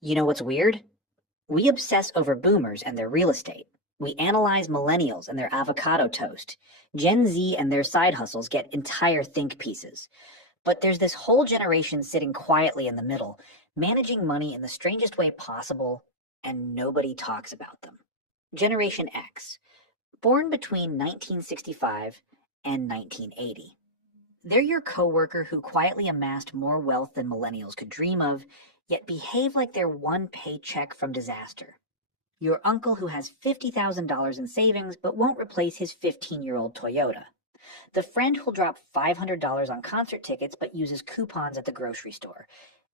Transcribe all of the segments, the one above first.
You know what's weird? We obsess over boomers and their real estate. We analyze millennials and their avocado toast. Gen Z and their side hustles get entire think pieces. But there's this whole generation sitting quietly in the middle, managing money in the strangest way possible, and nobody talks about them. Generation X, born between 1965 and 1980. They're your coworker who quietly amassed more wealth than millennials could dream of, yet behave like they're one paycheck from disaster. Your uncle who has $50,000 in savings but won't replace his 15-year-old Toyota. The friend who'll drop $500 on concert tickets but uses coupons at the grocery store.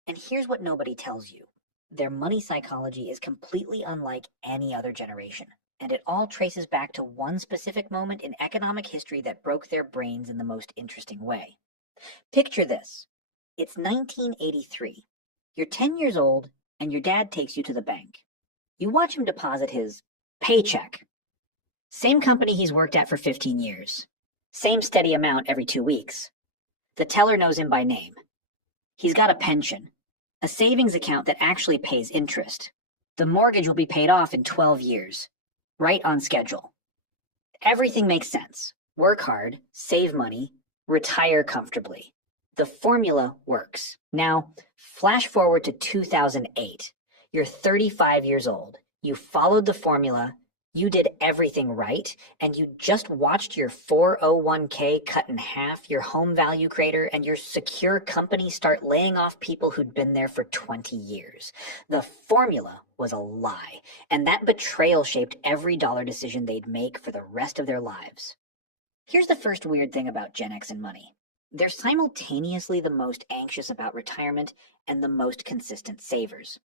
And here's what nobody tells you. Their money psychology is completely unlike any other generation, and it all traces back to one specific moment in economic history that broke their brains in the most interesting way. Picture this. It's 1983. You're 10 years old, and your dad takes you to the bank. You watch him deposit his paycheck. Same company he's worked at for 15 years. Same steady amount every 2 weeks. The teller knows him by name. He's got a pension, a savings account that actually pays interest. The mortgage will be paid off in 12 years, right on schedule. Everything makes sense. Work hard, save money, retire comfortably. The formula works. Now, flash forward to 2008. You're 35 years old. You followed the formula, you did everything right, and you just watched your 401k cut in half, your home value crater, and your secure company start laying off people who'd been there for 20 years. The formula was a lie, and that betrayal shaped every dollar decision they'd make for the rest of their lives. Here's the first weird thing about Gen X and money. They're simultaneously the most anxious about retirement and the most consistent savers.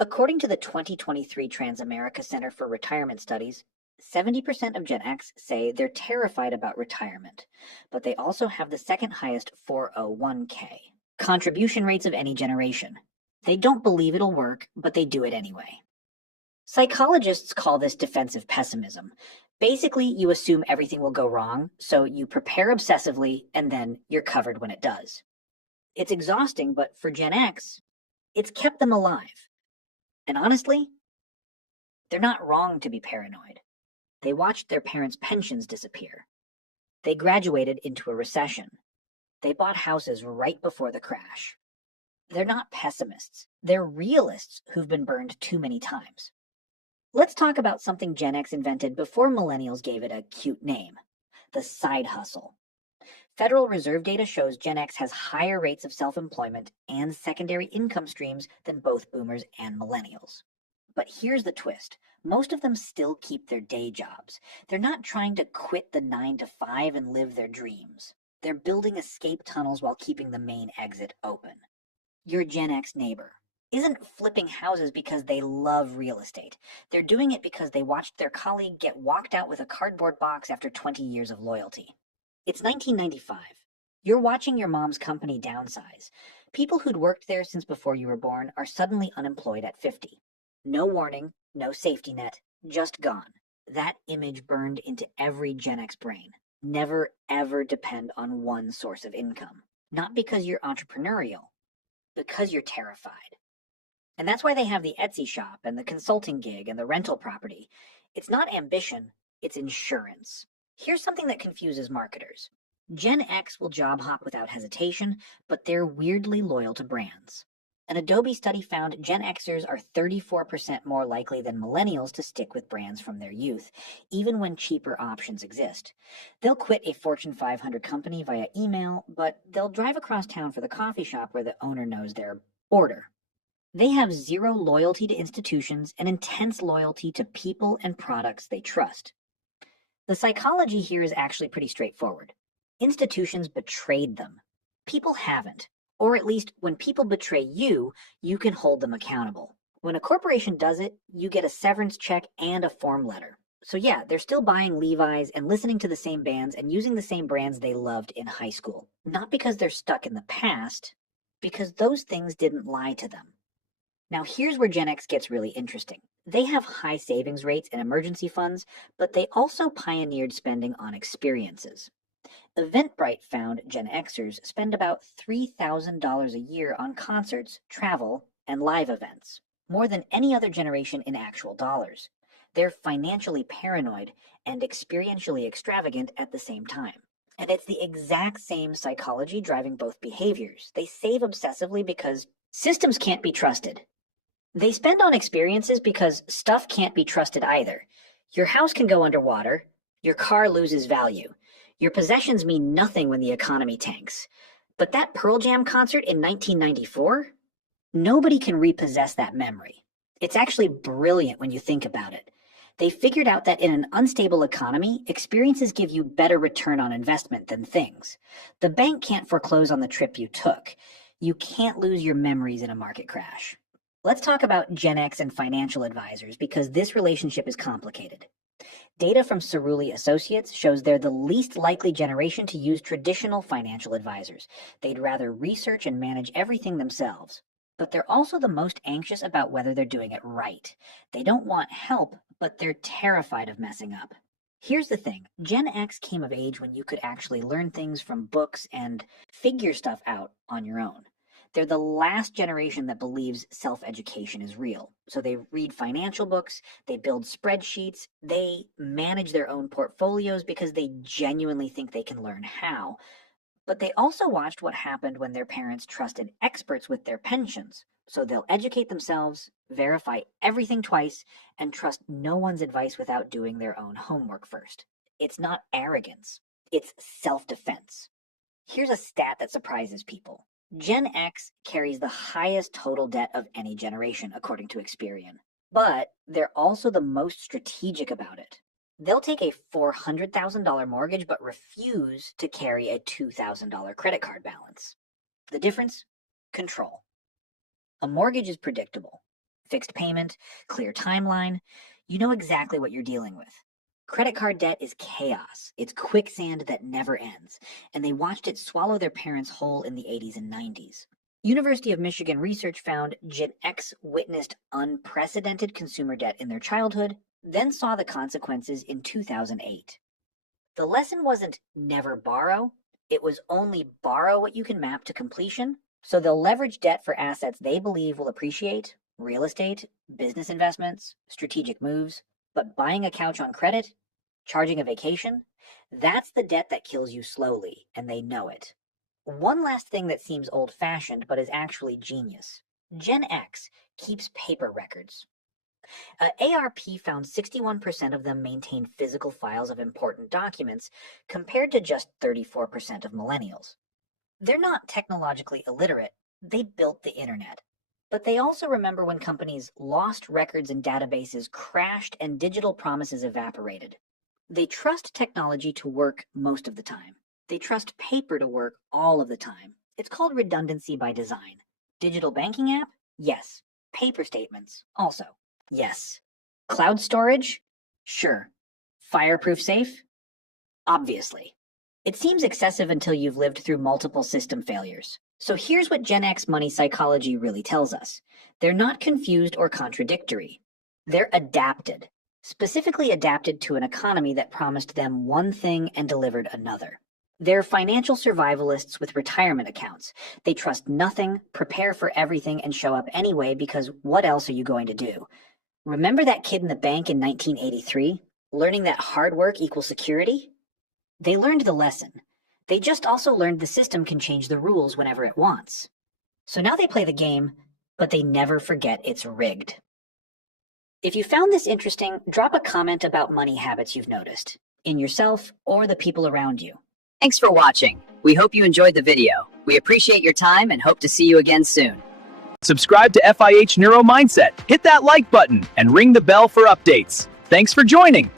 According to the 2023 Transamerica Center for Retirement Studies, 70% of Gen X say they're terrified about retirement, but they also have the second highest 401k contribution rates of any generation. They don't believe it'll work, but they do it anyway. Psychologists call this defensive pessimism. Basically, you assume everything will go wrong, so you prepare obsessively, and then you're covered when it does. It's exhausting, but for Gen X, it's kept them alive. And honestly, they're not wrong to be paranoid. They watched their parents' pensions disappear. They graduated into a recession. They bought houses right before the crash. They're not pessimists. They're realists who've been burned too many times. Let's talk about something Gen X invented before millennials gave it a cute name: the side hustle. Federal Reserve data shows Gen X has higher rates of self-employment and secondary income streams than both boomers and millennials. But here's the twist. Most of them still keep their day jobs. They're not trying to quit the 9 to 5 and live their dreams. They're building escape tunnels while keeping the main exit open. Your Gen X neighbor isn't flipping houses because they love real estate. They're doing it because they watched their colleague get walked out with a cardboard box after 20 years of loyalty. It's 1995. You're watching your mom's company downsize. People who'd worked there since before you were born are suddenly unemployed at 50. No warning, no safety net, just gone. That image burned into every Gen X brain. Never ever depend on one source of income. Not because you're entrepreneurial, because you're terrified. And that's why they have the Etsy shop and the consulting gig and the rental property. It's not ambition, it's insurance. Here's something that confuses marketers. Gen X will job hop without hesitation, but they're weirdly loyal to brands. An Adobe study found Gen Xers are 34% more likely than millennials to stick with brands from their youth, even when cheaper options exist. They'll quit a Fortune 500 company via email, but they'll drive across town for the coffee shop where the owner knows their order. They have zero loyalty to institutions and intense loyalty to people and products they trust. The psychology here is actually pretty straightforward. Institutions betrayed them. People haven't. Or at least when people betray you, you can hold them accountable. When a corporation does it, you get a severance check and a form letter. So yeah, they're still buying Levi's and listening to the same bands and using the same brands they loved in high school. Not because they're stuck in the past, because those things didn't lie to them. Now here's where Gen X gets really interesting. They have high savings rates and emergency funds, but they also pioneered spending on experiences. Eventbrite found Gen Xers spend about $3,000 a year on concerts, travel, and live events. more than any other generation in actual dollars. They're financially paranoid and experientially extravagant at the same time. And it's the exact same psychology driving both behaviors. They save obsessively because systems can't be trusted. They spend on experiences because stuff can't be trusted either. Your house can go underwater. Your car loses value. Your possessions mean nothing when the economy tanks. But that Pearl Jam concert in 1994? Nobody can repossess that memory. It's actually brilliant when you think about it. They figured out that in an unstable economy, experiences give you better return on investment than things. The bank can't foreclose on the trip you took. You can't lose your memories in a market crash. Let's talk about Gen X and financial advisors because this relationship is complicated. Data from Cerulli Associates shows they're the least likely generation to use traditional financial advisors. They'd rather research and manage everything themselves. But they're also the most anxious about whether they're doing it right. They don't want help, but they're terrified of messing up. Here's the thing. Gen X came of age when you could actually learn things from books and figure stuff out on your own. They're the last generation that believes self-education is real. So they read financial books, they build spreadsheets, they manage their own portfolios because they genuinely think they can learn how. But they also watched what happened when their parents trusted experts with their pensions. So they'll educate themselves, verify everything twice, and trust no one's advice without doing their own homework first. It's not arrogance, it's self-defense. Here's a stat that surprises people. Gen X carries the highest total debt of any generation, according to Experian. But they're also the most strategic about it. They'll take a $400,000 mortgage but refuse to carry a $2,000 credit card balance. The difference? Control. A mortgage is predictable. Fixed payment, clear timeline. You know exactly what you're dealing with. Credit card debt is chaos. It's quicksand that never ends, and they watched it swallow their parents whole in the 80s and 90s. University of Michigan research found Gen X witnessed unprecedented consumer debt in their childhood, then saw the consequences in 2008. The lesson wasn't never borrow, it was only borrow what you can map to completion, so they'll leverage debt for assets they believe will appreciate, real estate, business investments, strategic moves. But buying a couch on credit, charging a vacation, that's the debt that kills you slowly, and they know it. One last thing that seems old-fashioned but is actually genius. Gen X keeps paper records. ARP found 61% of them maintain physical files of important documents, compared to just 34% of millennials. They're not technologically illiterate, they built the internet. But they also remember when companies lost records and databases crashed and digital promises evaporated. They trust technology to work most of the time. They trust paper to work all of the time. It's called redundancy by design. Digital banking app? Yes. Paper statements? Also. Yes. Cloud storage? Sure. Fireproof safe? Obviously. It seems excessive until you've lived through multiple system failures. So here's what Gen X money psychology really tells us. They're not confused or contradictory. They're adapted, specifically adapted to an economy that promised them one thing and delivered another. They're financial survivalists with retirement accounts. They trust nothing, prepare for everything, and show up anyway because what else are you going to do? Remember that kid in the bank in 1983, learning that hard work equals security? They learned the lesson. They just also learned the system can change the rules whenever it wants. So now they play the game, but they never forget it's rigged. If you found this interesting, drop a comment about money habits you've noticed, in yourself or the people around you. Thanks for watching. We hope you enjoyed the video. We appreciate your time and hope to see you again soon. Subscribe to FIH Neuro Mindset, hit that like button, and ring the bell for updates. Thanks for joining.